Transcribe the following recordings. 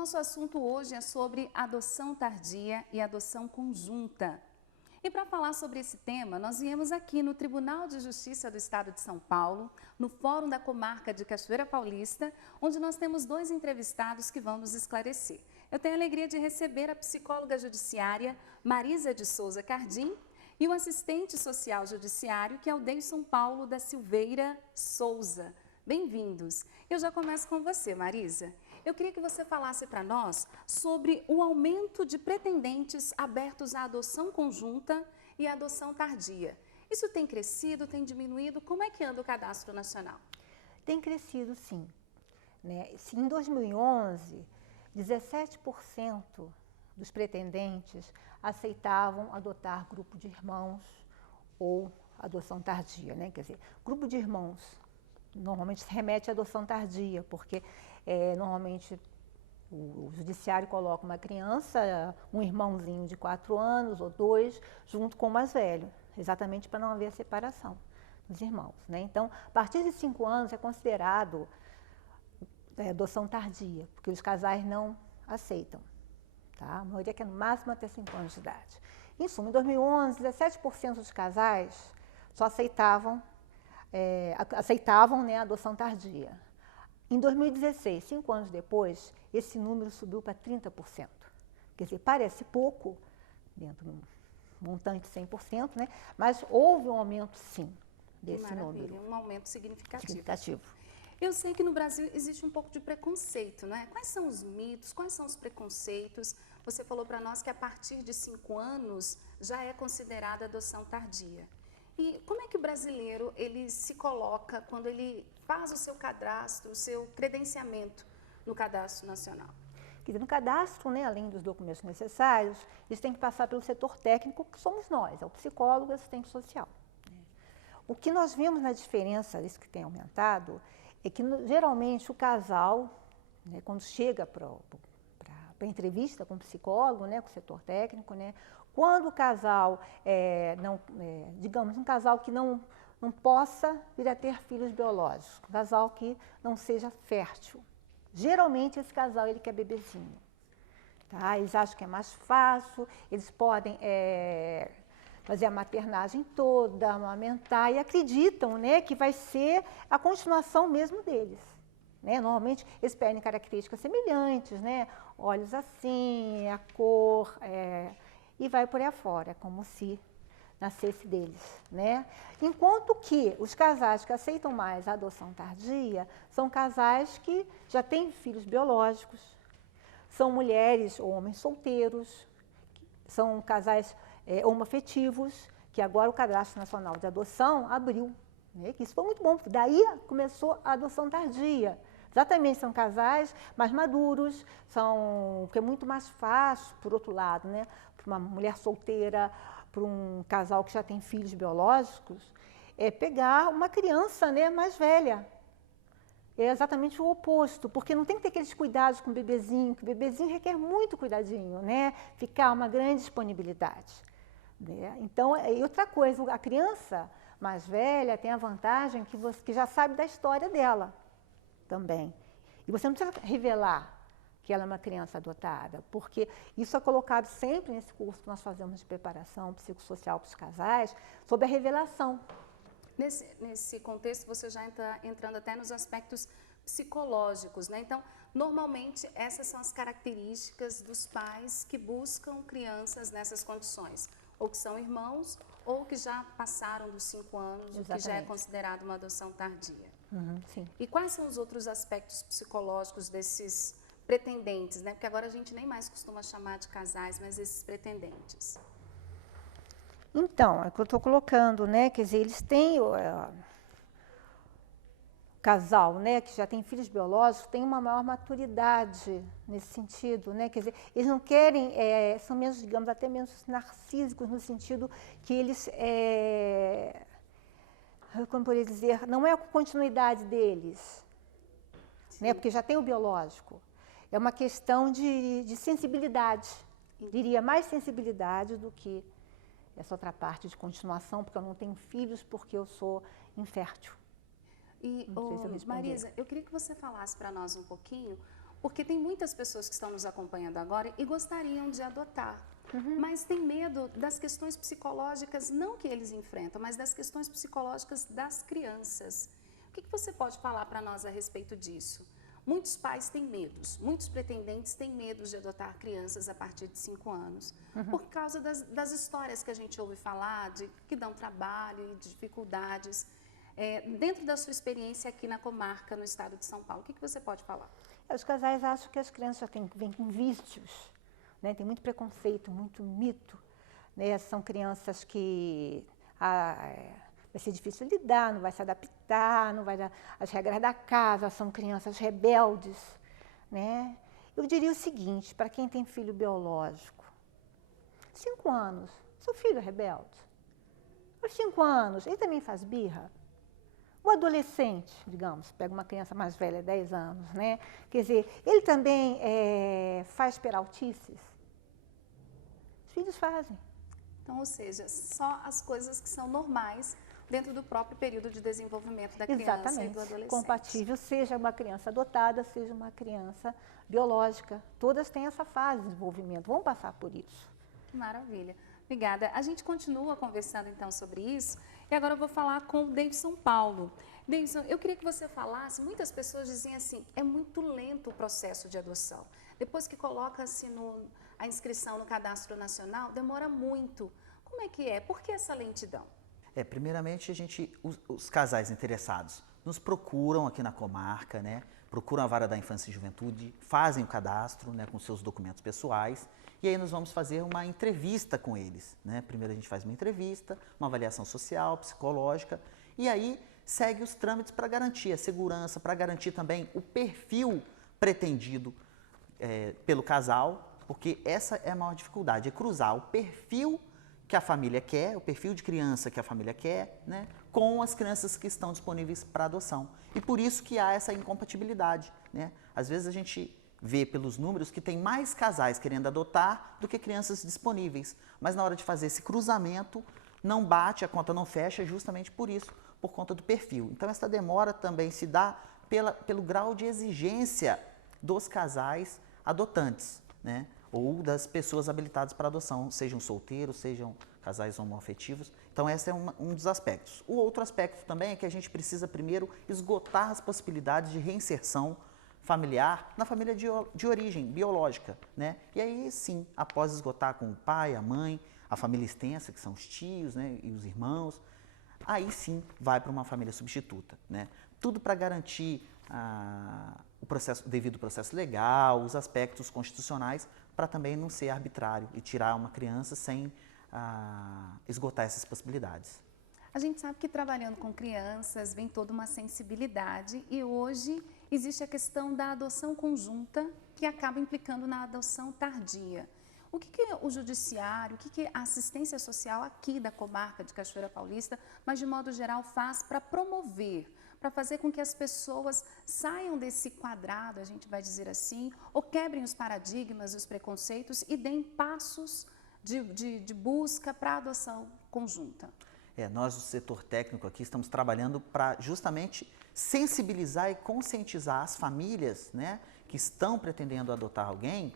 nosso assunto hoje é sobre adoção tardia e adoção conjunta. E para falar sobre esse tema, nós viemos aqui no Tribunal de Justiça do Estado de São Paulo, no Fórum da Comarca de Cachoeira Paulista, onde nós temos dois entrevistados que vão nos esclarecer. Eu tenho a alegria de receber a psicóloga judiciária Marisa de Souza Cardim e o assistente social judiciário, que é o Deison Paulo da Silveira Souza. Bem-vindos. Eu já começo com você, Marisa. Eu queria que você falasse para nós sobre o aumento de pretendentes abertos à adoção conjunta e à adoção tardia. Isso tem crescido, tem diminuído? Como é que anda o Cadastro Nacional? Tem crescido, sim. Em 2011, 17% dos pretendentes aceitavam adotar grupo de irmãos ou adoção tardia, né? Quer dizer, grupo de irmãos normalmente se remete à adoção tardia, porque normalmente o judiciário coloca uma criança, um irmãozinho de 4 anos ou 2, junto com o mais velho, exatamente para não haver separação dos irmãos, né? Então, a partir de 5 anos é considerado adoção tardia, porque os casais não aceitam, tá? A maioria quer no máximo até 5 anos de idade. Em suma, em 2011, 17% dos casais só aceitavam a adoção tardia. Em 2016, 5 anos depois, esse número subiu para 30%. Quer dizer, parece pouco, dentro de um montante de 100%, né? Mas houve um aumento, sim, desse número. Um aumento significativo. Eu sei que no Brasil existe um pouco de preconceito, né? Quais são os mitos, quais são os preconceitos? Você falou para nós que a partir de 5 anos já é considerada adoção tardia. E como é que o brasileiro ele se coloca quando ele faz o seu cadastro, o seu credenciamento no Cadastro Nacional? No cadastro, né, além dos documentos necessários, eles têm que passar pelo setor técnico, que somos nós, é o psicólogo e o assistente social. O que nós vimos na diferença, isso que tem aumentado, é que geralmente o casal, né, quando chega para a entrevista com o psicólogo, né, com o setor técnico, né, quando o casal, digamos, um casal que não possa vir a ter filhos biológicos, um casal que não seja fértil, geralmente esse casal ele quer bebezinho, tá? Eles acham que é mais fácil, eles podem fazer a maternagem toda, amamentar e acreditam, né, que vai ser a continuação mesmo deles. Né? Normalmente eles pedem características semelhantes, né? Olhos assim, a cor, e vai por aí afora, como se nascesse deles, né? Enquanto que os casais que aceitam mais a adoção tardia são casais que já têm filhos biológicos, são mulheres ou homens solteiros, são casais homoafetivos, que agora o Cadastro Nacional de Adoção abriu, né? Que isso foi muito bom, daí começou a adoção tardia. Exatamente, são casais mais maduros, porque é muito mais fácil, por outro lado, né, para uma mulher solteira, para um casal que já tem filhos biológicos, pegar uma criança, né, mais velha. É exatamente o oposto, porque não tem que ter aqueles cuidados com o bebezinho, que o bebezinho requer muito cuidadinho, né, ficar uma grande disponibilidade. Né? Então, e outra coisa, a criança mais velha tem a vantagem que já sabe da história dela também. E você não precisa revelar que ela é uma criança adotada, porque isso é colocado sempre nesse curso que nós fazemos de preparação psicossocial para os casais, sobre a revelação. Nesse contexto, você já está entrando até nos aspectos psicológicos, né? Então, normalmente, essas são as características dos pais que buscam crianças nessas condições, ou que são irmãos, ou que já passaram dos 5 anos, o que já é considerado uma adoção tardia. Sim. E quais são os outros aspectos psicológicos desses pretendentes, né? Porque agora a gente nem mais costuma chamar de casais, mas esses pretendentes. Então, é o que eu estou colocando, né? Quer dizer, eles têm casal, né, que já tem filhos biológicos, tem uma maior maturidade nesse sentido, né? Quer dizer, eles não querem, são menos, digamos, até menos narcísicos no sentido que eles como poderia dizer, não é a continuidade deles, né, porque já tem o biológico. É uma questão de sensibilidade, diria mais sensibilidade do que essa outra parte de continuação, porque eu não tenho filhos, porque eu sou infértil. E, Marisa, eu queria que você falasse para nós um pouquinho Porque tem muitas pessoas que estão nos acompanhando agora e gostariam de adotar, mas tem medo das questões psicológicas, não que eles enfrentam, mas das questões psicológicas das crianças. O que você pode falar para nós a respeito disso? Muitos pais têm medos, muitos pretendentes têm medo de adotar crianças a partir de 5 anos, por causa das histórias que a gente ouve falar, que dão trabalho e dificuldades. Dentro da sua experiência aqui na comarca, no estado de São Paulo, o que você pode falar? Os casais acham que as crianças vêm com vícios, né? Tem muito preconceito, muito mito, né? São crianças que vai ser difícil lidar, não vai se adaptar, não vai dar as regras da casa, são crianças rebeldes, né? Eu diria o seguinte, para quem tem filho biológico, 5 anos, seu filho é rebelde. Aos 5 anos, ele também faz birra. O adolescente, digamos, pega uma criança mais velha, 10 anos, né? Quer dizer, ele também faz peraltices. Os filhos fazem. Então, ou seja, só as coisas que são normais dentro do próprio período de desenvolvimento da criança e do adolescente. Compatível, seja uma criança adotada, seja uma criança biológica. Todas têm essa fase de desenvolvimento, vão passar por isso. Maravilha. Obrigada. A gente continua conversando então sobre isso e agora eu vou falar com o Davidson Paulo. Davidson, eu queria que você falasse, muitas pessoas dizem assim, é muito lento o processo de adoção. Depois que coloca-se a inscrição no Cadastro Nacional, demora muito. Como é que é? Por que essa lentidão? Primeiramente, os casais interessados nos procuram aqui na comarca, né? Procuram a Vara da Infância e Juventude, fazem o cadastro, né, com seus documentos pessoais e aí nós vamos fazer uma entrevista com eles, né? Primeiro a gente faz uma entrevista, uma avaliação social, psicológica e aí segue os trâmites para garantir a segurança, para garantir também o perfil pretendido pelo casal, porque essa é a maior dificuldade, é cruzar o perfil que a família quer, o perfil de criança que a família quer, né, com as crianças que estão disponíveis para adoção. E por isso que há essa incompatibilidade, né? Às vezes a gente vê pelos números que tem mais casais querendo adotar do que crianças disponíveis, mas na hora de fazer esse cruzamento não bate, a conta não fecha justamente por isso, por conta do perfil. Então essa demora também se dá pelo grau de exigência dos casais adotantes, né? Ou das pessoas habilitadas para adoção, sejam solteiros, sejam casais homoafetivos. Então, esse é um dos aspectos. O outro aspecto também é que a gente precisa primeiro esgotar as possibilidades de reinserção familiar na família de origem biológica, né? E aí, sim, após esgotar com o pai, a mãe, a família extensa, que são os tios, né, e os irmãos, aí sim vai para uma família substituta, né? Tudo para garantir o devido processo legal, os aspectos constitucionais, para também não ser arbitrário e tirar uma criança sem esgotar essas possibilidades. A gente sabe que trabalhando com crianças vem toda uma sensibilidade e hoje existe a questão da adoção conjunta que acaba implicando na adoção tardia. O que o judiciário, o que a assistência social aqui da comarca de Cachoeira Paulista, mas de modo geral faz para promover, para fazer com que as pessoas saiam desse quadrado, a gente vai dizer assim, ou quebrem os paradigmas, os preconceitos e deem passos de busca para a adoção conjunta? Nós do setor técnico aqui estamos trabalhando para justamente sensibilizar e conscientizar as famílias, né, que estão pretendendo adotar alguém,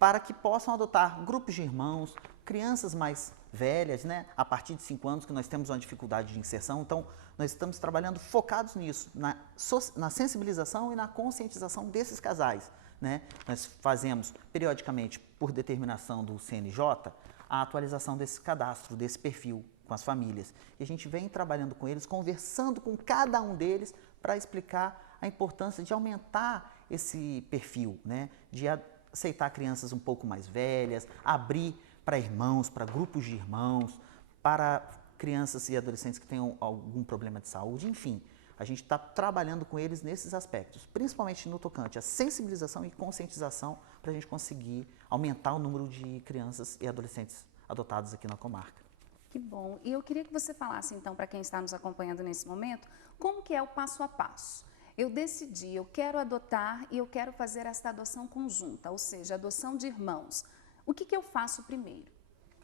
para que possam adotar grupos de irmãos, crianças mais velhas, né, a partir de 5 anos, que nós temos uma dificuldade de inserção. Então, nós estamos trabalhando focados nisso, na sensibilização e na conscientização desses casais, né? Nós fazemos, periodicamente, por determinação do CNJ, a atualização desse cadastro, desse perfil com as famílias. E a gente vem trabalhando com eles, conversando com cada um deles para explicar a importância de aumentar esse perfil, né, de aceitar crianças um pouco mais velhas, abrir para irmãos, para grupos de irmãos, para crianças e adolescentes que tenham algum problema de saúde, enfim. A gente está trabalhando com eles nesses aspectos, principalmente no tocante à sensibilização e conscientização, para a gente conseguir aumentar o número de crianças e adolescentes adotados aqui na comarca. Que bom. E eu queria que você falasse, então, para quem está nos acompanhando nesse momento, como que é o passo a passo? Eu decidi, eu quero adotar e eu quero fazer esta adoção conjunta, ou seja, adoção de irmãos. O que eu faço primeiro?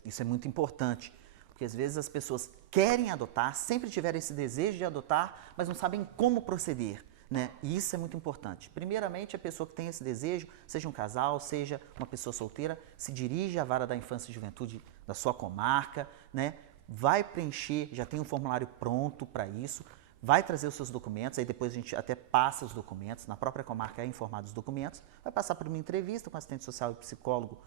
Isso é muito importante, porque às vezes as pessoas querem adotar, sempre tiveram esse desejo de adotar, mas não sabem como proceder, né? E isso é muito importante. Primeiramente, a pessoa que tem esse desejo, seja um casal, seja uma pessoa solteira, se dirige à vara da infância e juventude da sua comarca, né? Vai preencher, já tem um formulário pronto para isso, vai trazer os seus documentos, aí depois a gente até passa os documentos, na própria comarca é informado dos documentos, vai passar por uma entrevista com assistente social e psicólogo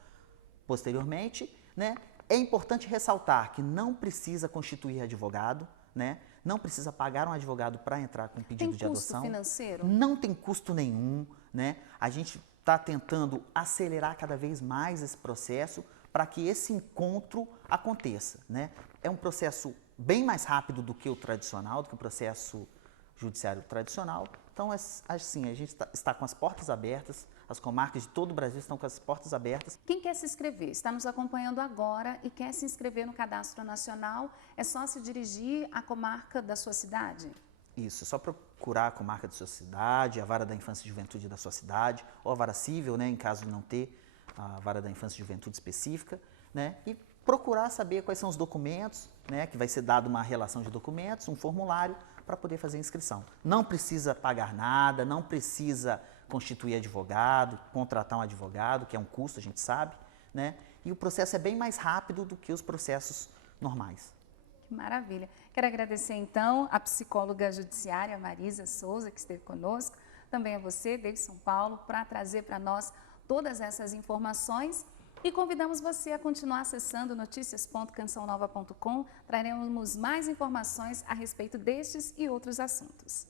posteriormente, né? É importante ressaltar que não precisa constituir advogado, né? Não precisa pagar um advogado para entrar com pedido de adoção. Tem custo financeiro? Não tem custo nenhum, né? A gente está tentando acelerar cada vez mais esse processo para que esse encontro aconteça, né? É um processo bem mais rápido do que o tradicional, do que o processo judiciário tradicional. Então, assim, a gente está com as portas abertas, as comarcas de todo o Brasil estão com as portas abertas. Quem quer se inscrever, está nos acompanhando agora e quer se inscrever no Cadastro Nacional, é só se dirigir à comarca da sua cidade? Isso, é só procurar a comarca da sua cidade, a vara da infância e juventude da sua cidade, ou a vara civil, né, em caso de não ter a vara da infância e juventude específica, né, e procurar saber quais são os documentos, né, que vai ser dado uma relação de documentos, um formulário para poder fazer a inscrição. Não precisa pagar nada, não precisa constituir advogado, contratar um advogado, que é um custo, a gente sabe, né, e o processo é bem mais rápido do que os processos normais. Que maravilha. Quero agradecer, então, a psicóloga judiciária Marisa Souza, que esteve conosco, também a você, Davidson Paulo, para trazer para nós todas essas informações e convidamos você a continuar acessando noticias.cançãonova.com. Traremos mais informações a respeito destes e outros assuntos.